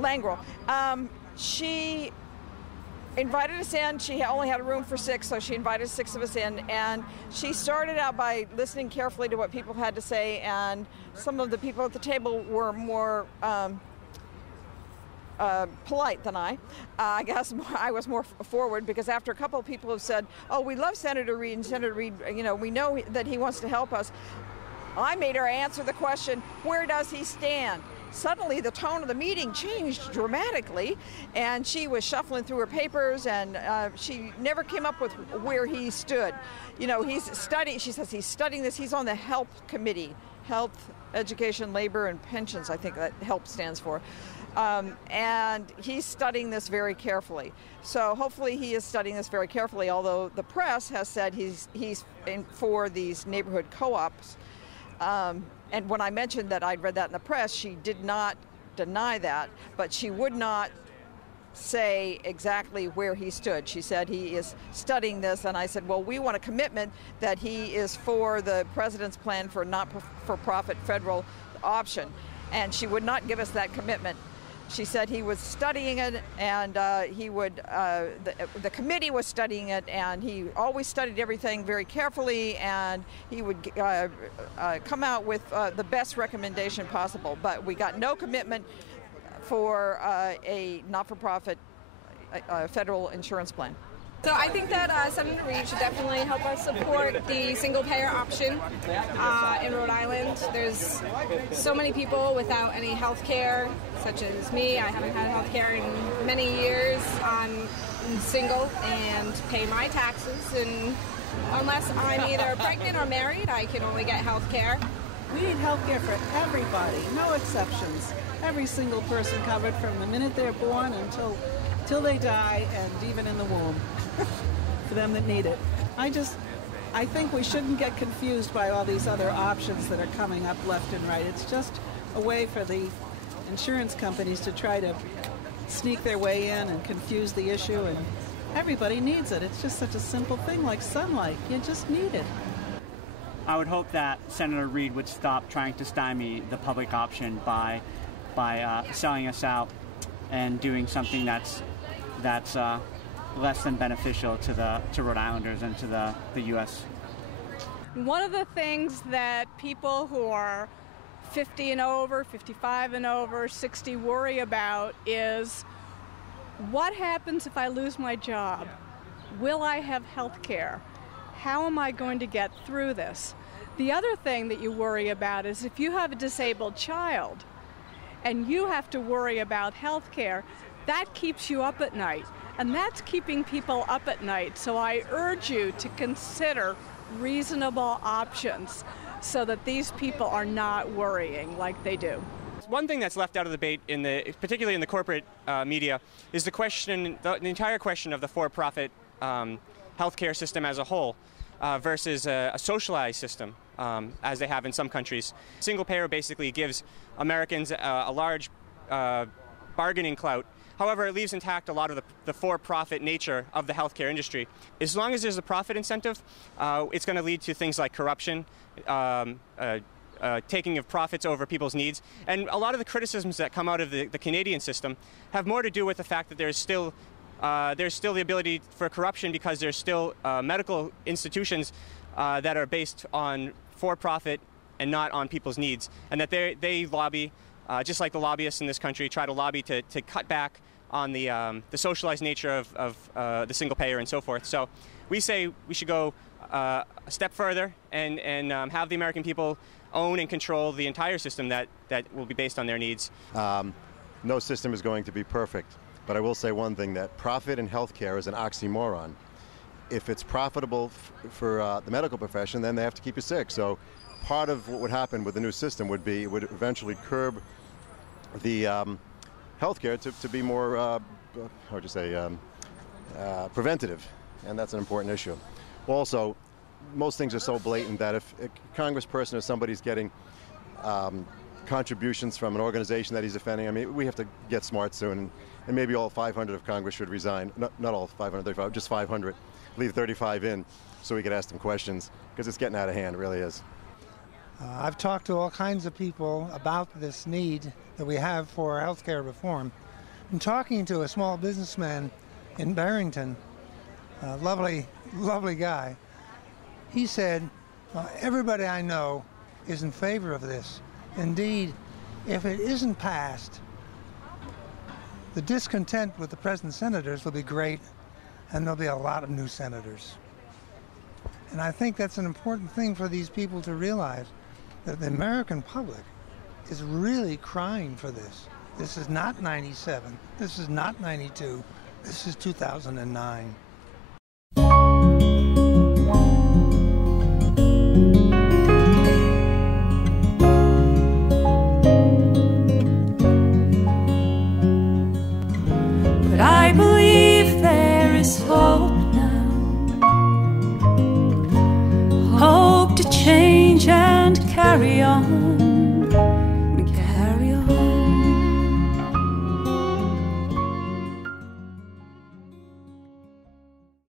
Langrel. She invited us in. She only had a room for 6, so she invited 6 of us in, and she started out by listening carefully to what people had to say, and some of the people at the table were more polite than I guess I was more forward, because after a couple of people have said, oh, we love Senator Reid, and Senator Reid, you know, we know that he wants to help us, I made her answer the question, where does he stand? Suddenly the tone of the meeting changed dramatically, and she was shuffling through her papers, and she never came up with where he stood. You know, he's studying, she says he's studying this, he's on the Health Committee, Health, Education, Labor, and Pensions, I think that HELP stands for. And he's studying this very carefully. So hopefully he is studying this very carefully, although the press has said he's for these neighborhood co-ops. And when I mentioned that I'd read that in the press, she did not deny that, but she would not say exactly where he stood. She said he is studying this, and I said, well, we want a commitment that he is for the president's plan for not-for-profit federal option, and she would not give us that commitment. She said he was studying it, and he would, the committee was studying it, and he always studied everything very carefully, and he would come out with the best recommendation possible. But we got no commitment for a not-for-profit federal insurance plan. So I think that Senator Reid should definitely help us support the single-payer option in Rhode Island. There's so many people without any health care, such as me. I haven't had health care in many years. I'm single and pay my taxes, and unless I'm either pregnant or married, I can only get health care. We need health care for everybody, no exceptions. Every single person covered from the minute they're born until they die, and even in the womb, for them that need it. I think we shouldn't get confused by all these other options that are coming up left and right. It's just a way for the insurance companies to try to sneak their way in and confuse the issue, and everybody needs it. It's just such a simple thing like sunlight. You just need it. I would hope that Senator Reid would stop trying to stymie the public option by selling us out and doing something that's less than beneficial to Rhode Islanders and to the U.S. One of the things that people who are 50 and over, 55 and over, 60 worry about is, what happens if I lose my job? Will I have health care? How am I going to get through this? The other thing that you worry about is if you have a disabled child and you have to worry about health care, that keeps you up at night. And that's keeping people up at night. So I urge you to consider reasonable options so that these people are not worrying like they do. One thing that's left out of the debate, particularly in the corporate media, is the entire question of the for-profit healthcare system as a whole versus a socialized system, as they have in some countries. Single payer basically gives Americans a large bargaining clout. However, it leaves intact a lot of the for-profit nature of the healthcare industry. As long as there's a profit incentive, it's going to lead to things like corruption, taking of profits over people's needs. And a lot of the criticisms that come out of the Canadian system have more to do with the fact that there's still the ability for corruption because there's still medical institutions that are based on for-profit and not on people's needs, and that they lobby, just like the lobbyists in this country try to lobby to cut back on the socialized nature of the single payer and so forth. So we say we should go a step further and have the American people own and control the entire system that will be based on their needs. No system is going to be perfect, but I will say one thing, that profit in healthcare is an oxymoron. If it's profitable for the medical profession, then they have to keep you sick. So part of what would happen with the new system would be, it would eventually curb the healthcare to be more, how would you say, preventative, and that's an important issue. Also, most things are so blatant that if a congressperson or somebody's getting contributions from an organization that he's defending, I mean, we have to get smart soon, and maybe all 500 of Congress should resign. Not all 535, just 500. Leave 35 in so we could ask them questions, because it's getting out of hand, it really is. I've talked to all kinds of people about this need that we have for health care reform, In talking to a small businessman in Barrington, a lovely guy, he said, everybody I know is in favor of this. Indeed, if it isn't passed, the discontent with the present senators will be great, and there'll be a lot of new senators. And I think that's an important thing for these people to realize, that the American public is really crying for this. This is not 97. This is not 92. This is 2009. But I believe there is hope now. Hope to change and carry on.